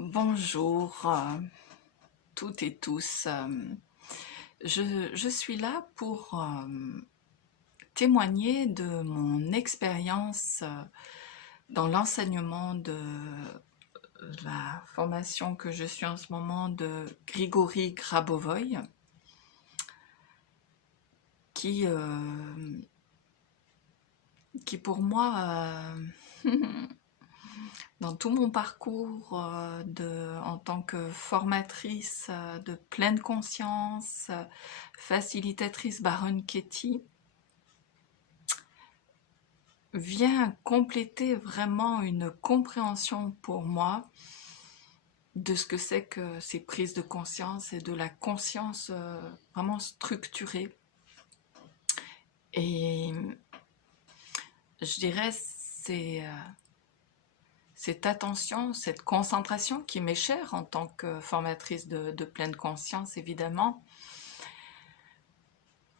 Bonjour toutes et tous. Je suis là pour témoigner de mon expérience dans l'enseignement de la formation que je suis en ce moment de Grigory Grabovoï, qui pour moi, dans tout mon parcours en tant que formatrice de pleine conscience, facilitatrice Baron Katie, vient compléter vraiment une compréhension pour moi de ce que c'est que ces prises de conscience et de la conscience vraiment structurée. Et je dirais c'est cette attention, cette concentration qui m'est chère en tant que formatrice de pleine conscience, évidemment,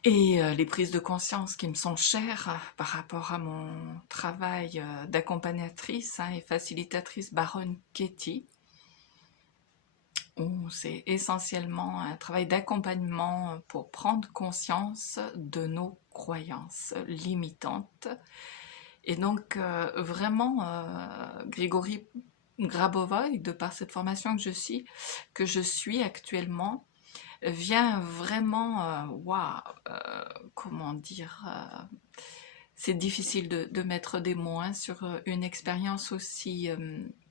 et les prises de conscience qui me sont chères par rapport à mon travail d'accompagnatrice et facilitatrice Baron Katie, où c'est essentiellement un travail d'accompagnement pour prendre conscience de nos croyances limitantes. Et donc, vraiment, Grigory Grabovoï, de par cette formation que je suis actuellement, vient vraiment, comment dire, c'est difficile de mettre des mots sur une expérience aussi,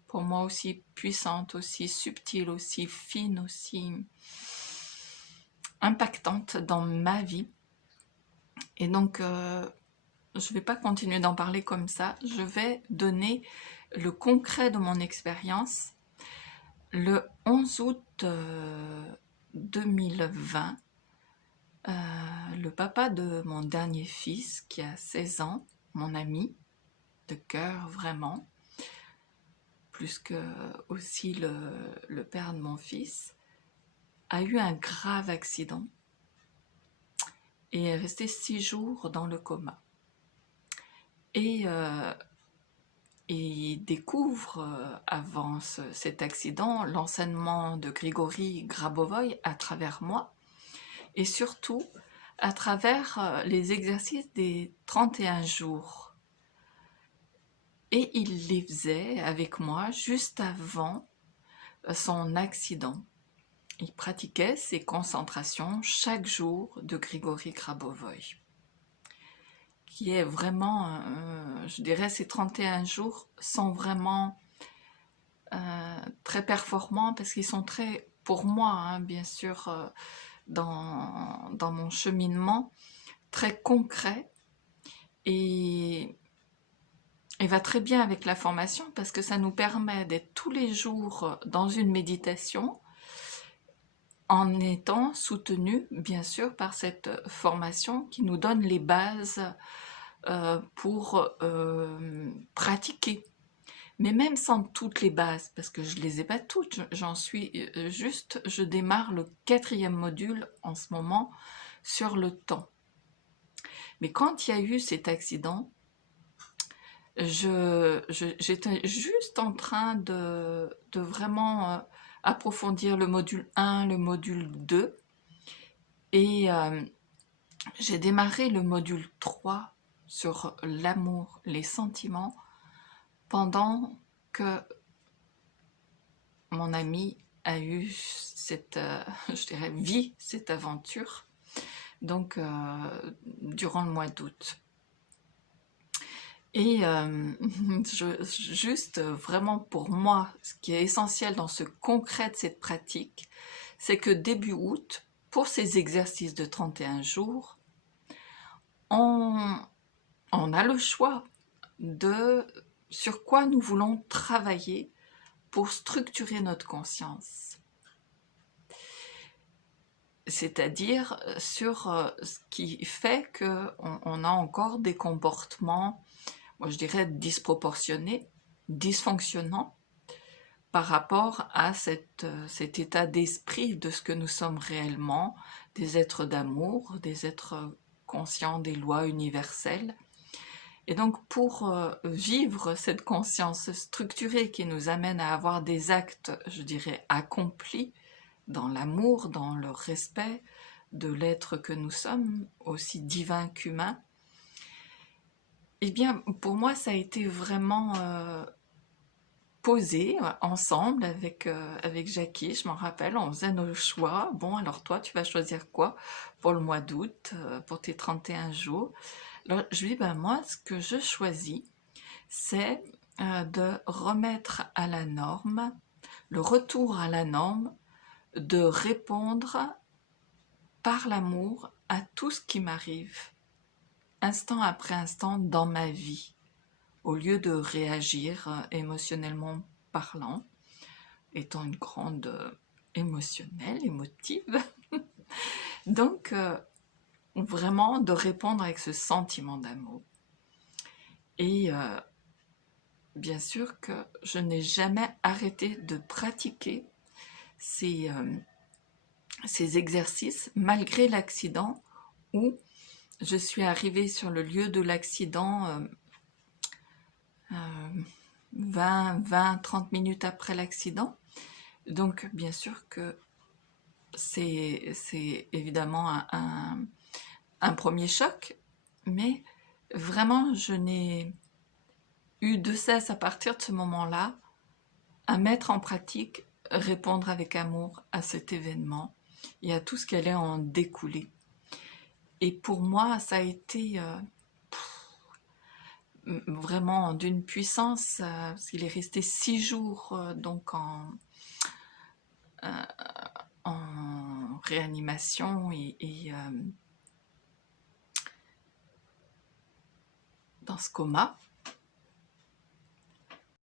pour moi, aussi puissante, aussi subtile, aussi fine, aussi impactante dans ma vie. Et donc, je ne vais pas continuer d'en parler comme ça, je vais donner le concret de mon expérience. Le 11 août 2020, le papa de mon dernier fils, qui a 16 ans, mon ami de cœur vraiment, plus que aussi le père de mon fils, a eu un grave accident et est resté 6 jours dans le coma. Et il découvre, avant cet accident, l'enseignement de Grigory Grabovoï à travers moi, et surtout à travers les exercices des 31 jours. Et il les faisait avec moi juste avant son accident. Il pratiquait ces concentrations chaque jour de Grigory Grabovoï, qui est vraiment, je dirais, ces 31 jours sont vraiment très performants parce qu'ils sont très, pour moi, bien sûr, dans mon cheminement, très concrets et va très bien avec la formation parce que ça nous permet d'être tous les jours dans une méditation en étant soutenus, bien sûr, par cette formation qui nous donne les bases pour pratiquer. Mais même sans toutes les bases, parce que je ne les ai pas toutes, j'en suis juste, je démarre le 4e module en ce moment sur le temps. Mais quand il y a eu cet accident, j'étais juste en train de vraiment approfondir le module 1, le module 2, et j'ai démarré le module 3 sur l'amour, les sentiments, pendant que mon ami a eu cette, je dirais, vit cette aventure, donc durant le mois d'août. Et juste vraiment pour moi, ce qui est essentiel dans ce concret de cette pratique, c'est que début août, pour ces exercices de 31 jours, on a le choix de sur quoi nous voulons travailler pour structurer notre conscience. C'est-à-dire sur ce qui fait qu'on a encore des comportements, moi je dirais disproportionnés, dysfonctionnants, par rapport à cet état d'esprit de ce que nous sommes réellement, des êtres d'amour, des êtres conscients des lois universelles. Et donc pour vivre cette conscience structurée qui nous amène à avoir des actes, je dirais, accomplis dans l'amour, dans le respect de l'être que nous sommes, aussi divin qu'humain, eh bien pour moi ça a été vraiment posé ensemble avec Jackie, je m'en rappelle, on faisait nos choix. Bon, alors toi, tu vas choisir quoi pour le mois d'août, pour tes 31 jours? Alors, je lui dis, ben moi, ce que je choisis, c'est de remettre à la norme, le retour à la norme, de répondre par l'amour à tout ce qui m'arrive, instant après instant, dans ma vie, au lieu de réagir émotionnellement parlant, étant une grande émotionnelle, émotive. Donc, vraiment de répondre avec ce sentiment d'amour. Et bien sûr que je n'ai jamais arrêté de pratiquer ces exercices malgré l'accident où je suis arrivée sur le lieu de l'accident 20-30 minutes après l'accident. Donc bien sûr que c'est évidemment un premier choc, mais vraiment je n'ai eu de cesse à partir de ce moment-là à mettre en pratique, répondre avec amour à cet événement et à tout ce qui allait en découler. Et pour moi, ça a été vraiment d'une puissance, parce qu'il est resté 6 jours donc en réanimation et dans ce coma.